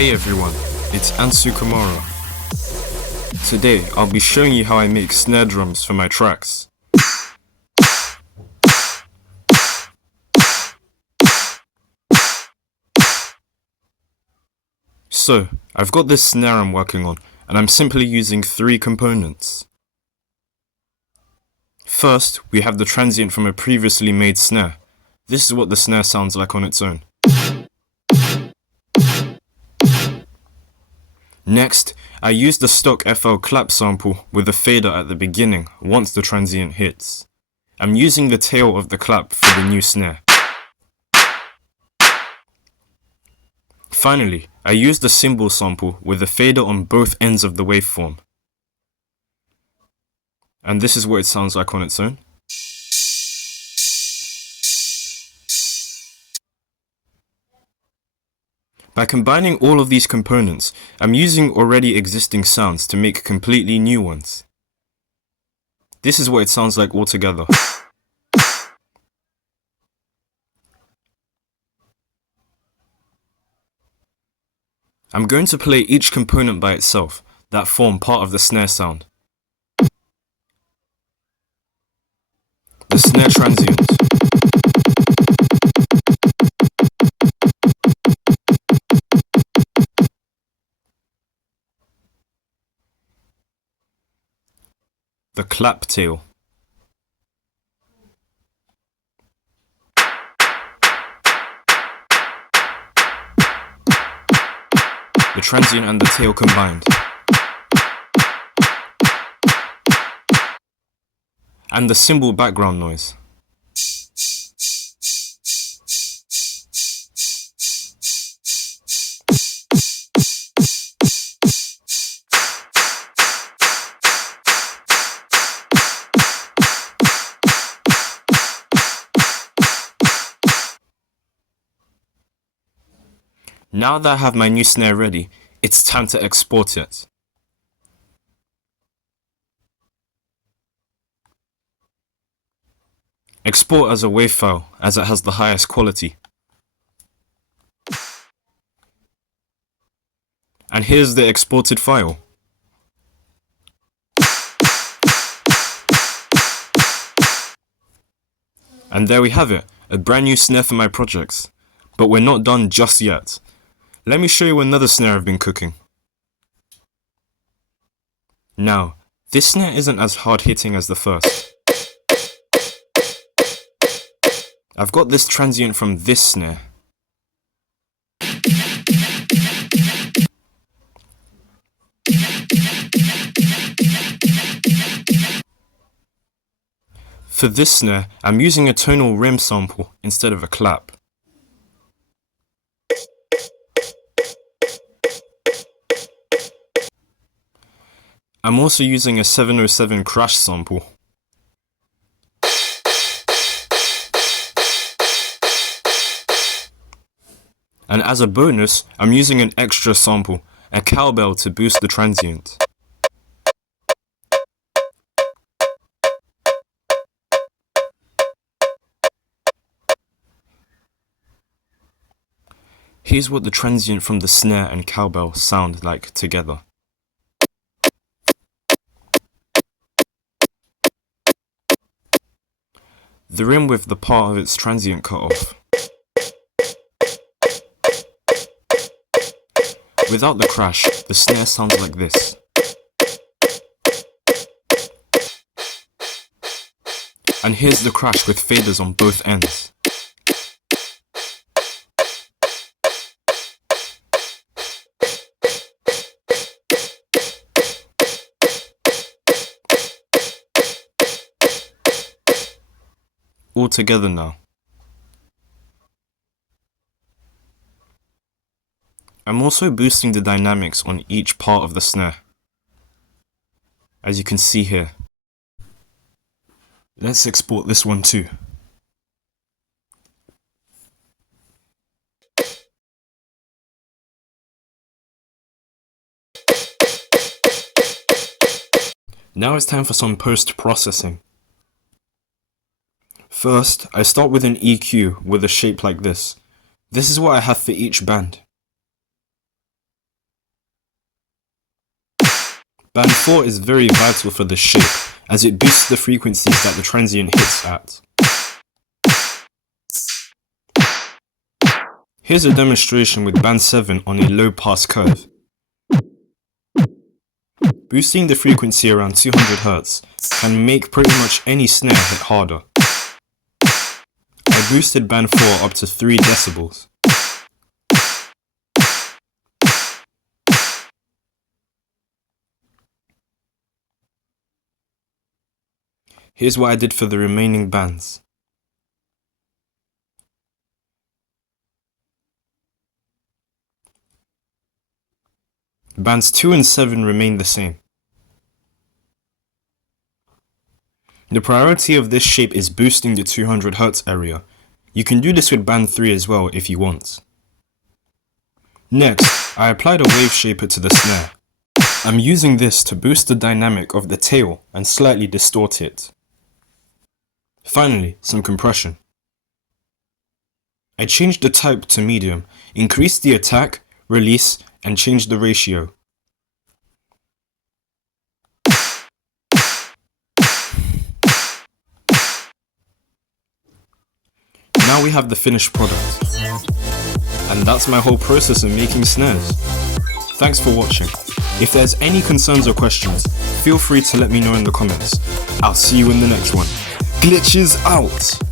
Hey everyone, it's Ansu Kamara. Today I'll be showing you how I make snare drums for my tracks. So, I've got this snare I'm working on, and I'm simply using 3 components. First, we have the transient from a previously made snare. This is what the snare sounds like on its own. Next, I use the stock FL clap sample with a fader at the beginning once the transient hits. I'm using the tail of the clap for the new snare. Finally, I use the cymbal sample with a fader on both ends of the waveform. And this is what it sounds like on its own. By combining all of these components, I'm using already existing sounds to make completely new ones. This is what it sounds like altogether. I'm going to play each component by itself that form part of the snare sound. The snare transient. The clap tail. The transient and the tail combined. And the cymbal background noise. Now that I have my new snare ready, it's time to export it. Export as a WAV file, as it has the highest quality. And here's the exported file. And there we have it, a brand new snare for my projects. But we're not done just yet. Let me show you another snare I've been cooking. Now, this snare isn't as hard hitting as the first. I've got this transient from this snare. For this snare, I'm using a tonal rim sample instead of a clap. I'm also using a 707 crash sample. And as a bonus, I'm using an extra sample, a cowbell, to boost the transient. Here's what the transient from the snare and cowbell sound like together. The rim with the part of its transient cut off. Without the crash, the snare sounds like this. And here's the crash with faders on both ends. All together now. I'm also boosting the dynamics on each part of the snare, as you can see here. Let's export this one too. Now it's time for some post-processing. First, I start with an EQ with a shape like this. This is what I have for each band. Band 4 is very vital for the shape, as it boosts the frequencies that the transient hits at. Here's a demonstration with band 7 on a low pass curve. Boosting the frequency around 200 Hz can make pretty much any snare hit harder. I boosted band 4 up to 3 decibels. Here's what I did for the remaining bands. Bands 2 and 7 remain the same. The priority of this shape is boosting the 200 Hz area. You can do this with band 3 as well if you want. Next, I applied a wave shaper to the snare. I'm using this to boost the dynamic of the tail and slightly distort it. Finally, some compression. I changed the type to medium, increased the attack, release, and changed the ratio. Now we have the finished product. And that's my whole process of making snares. Thanks for watching. If there's any concerns or questions, feel free to let me know in the comments. I'll see you in the next one. Glitches out!